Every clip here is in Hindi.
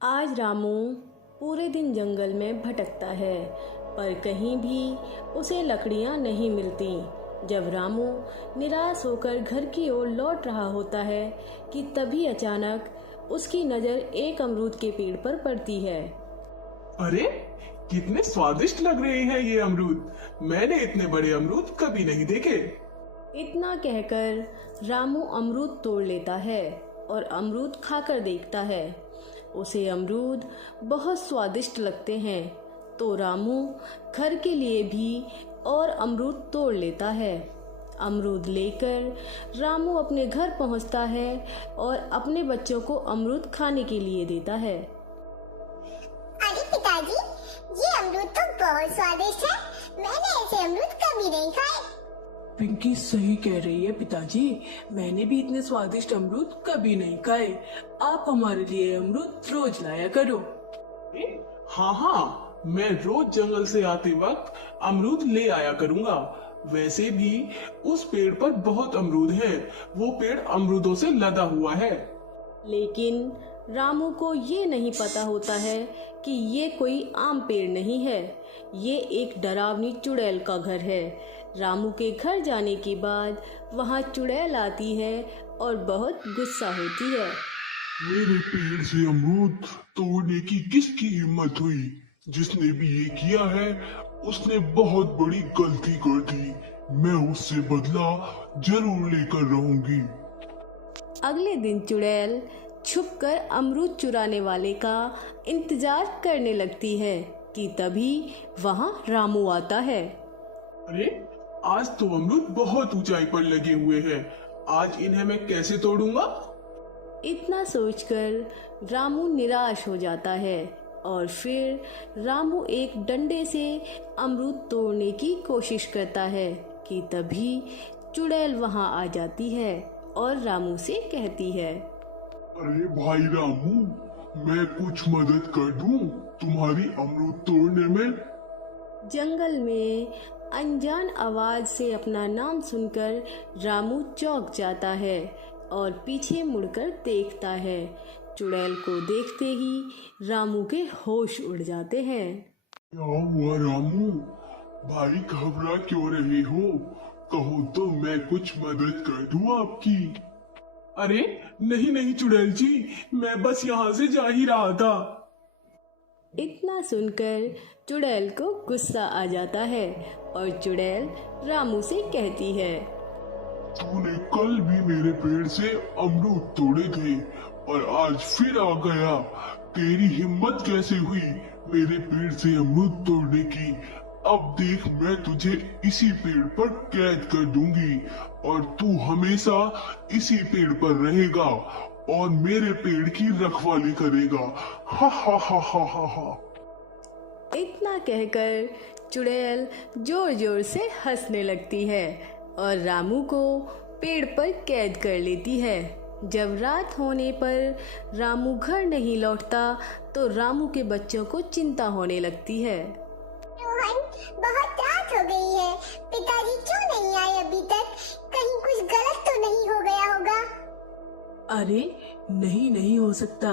आज रामू पूरे दिन जंगल में भटकता है पर कहीं भी उसे लकड़ियां नहीं मिलती। जब रामू निराश होकर घर की ओर लौट रहा होता है कि तभी अचानक उसकी नज़र एक अमरूद के पेड़ पर पड़ती है। अरे कितने स्वादिष्ट लग रहे हैं ये अमरूद। मैंने इतने बड़े अमरूद कभी नहीं देखे। इतना कहकर रामू अमरूद तोड़ लेता है और अमरूद खाकर देखता है। उसे अमरूद बहुत स्वादिष्ट लगते हैं तो रामू घर के लिए भी और अमरूद तोड़ लेता है। अमरूद लेकर रामू अपने घर पहुंचता है और अपने बच्चों को अमरूद खाने के लिए देता है। अरे पिताजी, ये अमरूद तो बहुत स्वादिष्ट है। मैंने ऐसे अमरूद कभी नहीं खाए। पिंकी सही कह रही है पिताजी, मैंने भी इतने स्वादिष्ट अमरूद कभी नहीं खाए। आप हमारे लिए अमरूद रोज लाया करो। हाँ, मैं रोज जंगल से आते वक्त अमरूद ले आया करूँगा। वैसे भी उस पेड़ पर बहुत अमरूद हैं। वो पेड़ अमरूदों से लदा हुआ है। लेकिन रामू को ये नहीं पता होता है कि ये कोई आम पेड़ नहीं है, ये एक डरावनी चुड़ैल का घर है। रामू के घर जाने के बाद वहाँ चुड़ैल आती है और बहुत गुस्सा होती है। मेरे पेड़ से अमरूद तोड़ने की किसकी हिम्मत हुई? जिसने भी ये किया है उसने बहुत बड़ी गलती कर दी। मैं उससे बदला जरूर लेकर रहूंगी। अगले दिन चुड़ैल छुपकर अमरूद चुराने वाले का इंतजार करने लगती है कि तभी वहाँ रामू आता है। अरे आज तो अमरूद बहुत ऊंचाई पर लगे हुए हैं। आज इन्हें मैं कैसे तोड़ूंगा? इतना सोचकर रामू निराश हो जाता है और फिर रामू एक डंडे से अमरूद तोड़ने की कोशिश करता है कि तभी चुड़ैल वहाँ आ जाती है और रामू से कहती है, अरे भाई रामू, मैं कुछ मदद कर दूं तुम्हारी अमरूद तोड़ने में? जंगल में अनजान आवाज से अपना नाम सुनकर रामू चौंक जाता है और पीछे मुड़कर देखता है। चुड़ैल को देखते ही रामू के होश उड़ जाते हैं। क्या हुआ रामू? भाई घबरा क्यों रहे हो? कहो तो मैं कुछ मदद कर दूं आपकी। अरे नहीं चुड़ैल जी, मैं बस यहाँ से जा ही रहा था। इतना सुनकर चुड़ैल को गुस्सा आ जाता है और चुड़ैल रामू से कहती है, तूने कल भी मेरे पेड़ से अमरूद तोड़े थे और आज फिर आ गया। तेरी हिम्मत कैसे हुई मेरे पेड़ से अमरूद तोड़ने की? अब देख, मैं तुझे इसी पेड़ पर कैद कर दूंगी और तू हमेशा इसी पेड़ पर रहेगा और मेरे पेड़ की रखवाली करेगा। हा हा हा हा हा हा। इतना कहकर चुड़ैल जोर जोर से हंसने लगती है और रामू को पेड़ पर कैद कर लेती है। जब रात होने पर रामू घर नहीं लौटता तो रामू के बच्चों को चिंता होने लगती है। रोहन, बहुत रात हो गई है। पिताजी क्यों नहीं आए अभी तक? कहीं कुछ गलत तो नहीं हो गया होगा? अरे नहीं हो सकता,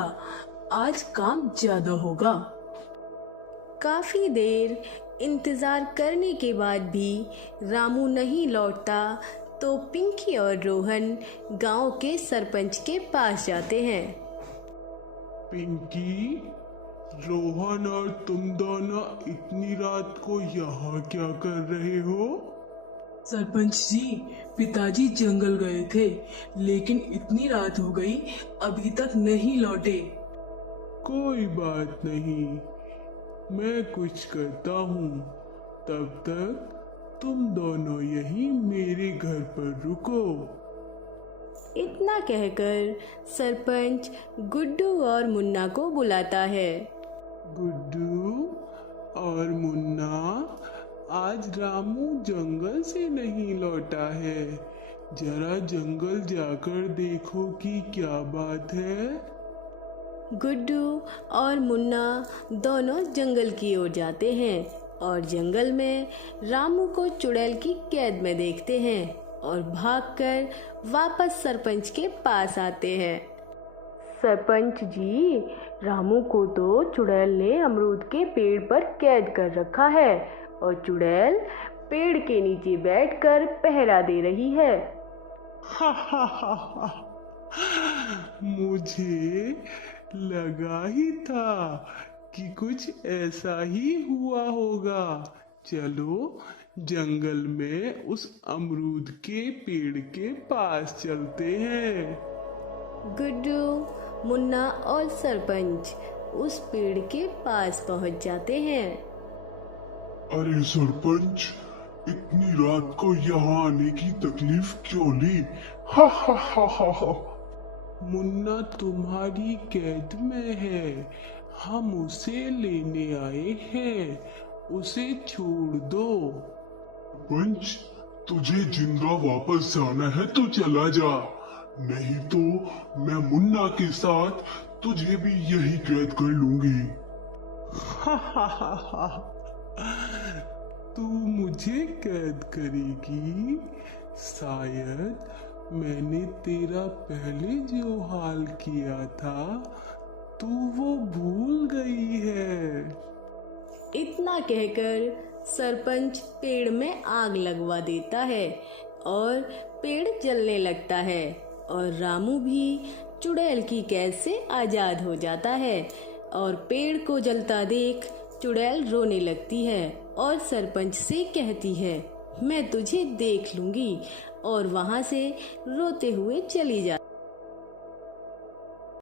आज काम ज्यादा होगा। काफी देर इंतजार करने के बाद भी रामू नहीं लौटता तो पिंकी और रोहन गांव के सरपंच के पास जाते हैं। पिंकी, रोहन और तुम दोनों इतनी रात को यहाँ क्या कर रहे हो? सरपंच जी, पिताजी जंगल गए थे लेकिन इतनी रात हो गई अभी तक नहीं लौटे। कोई बात नहीं, मैं कुछ करता हूँ। तब तक तुम दोनों यहीं मेरे घर पर रुको। इतना कहकर सरपंच गुड्डू और मुन्ना को बुलाता है। गुड्डू और मुन्ना, आज रामू जंगल से नहीं लौटा है। जरा जंगल जाकर देखो कि क्या बात है। गुड्डू और मुन्ना दोनों जंगल की ओर जाते हैं और जंगल में रामू को चुड़ैल की कैद में देखते हैं और भागकर वापस सरपंच के पास आते हैं। सरपंच जी, रामू को तो चुड़ैल ने अमरूद के पेड़ पर कैद कर रखा है और चुड़ैल पेड़ के नीचे बैठकर पहरा दे रही है। मुझे लगा ही था कि कुछ ऐसा ही हुआ होगा। चलो जंगल में उस अमरूद के पेड़ के पास चलते हैं। गुड्डू, मुन्ना और सरपंच उस पेड़ के पास पहुंच जाते हैं। अरे सरपंच, इतनी रात को यहाँ आने की तकलीफ क्यों ली? हा हा हा हा हा। मुन्ना तुम्हारी कैद में है, हम उसे लेने आए हैं, उसे छोड़ दो। पंच, तुझे जिंदा वापस जाना है तो चला जा, नहीं तो मैं मुन्ना के साथ तुझे भी यही कैद कर लूंगी। तू मुझे कैद करेगी? शायद मैंने तेरा पहले जो हाल किया था तू वो भूल गई है। इतना कहकर सरपंच पेड़ में आग लगवा देता है और पेड़ जलने लगता है और रामू भी चुड़ैल की कैद से आजाद हो जाता है। और पेड़ को जलता देख चुड़ैल रोने लगती है और सरपंच से कहती है, मैं तुझे देख लूंगी, और वहां से रोते हुए चली जाती।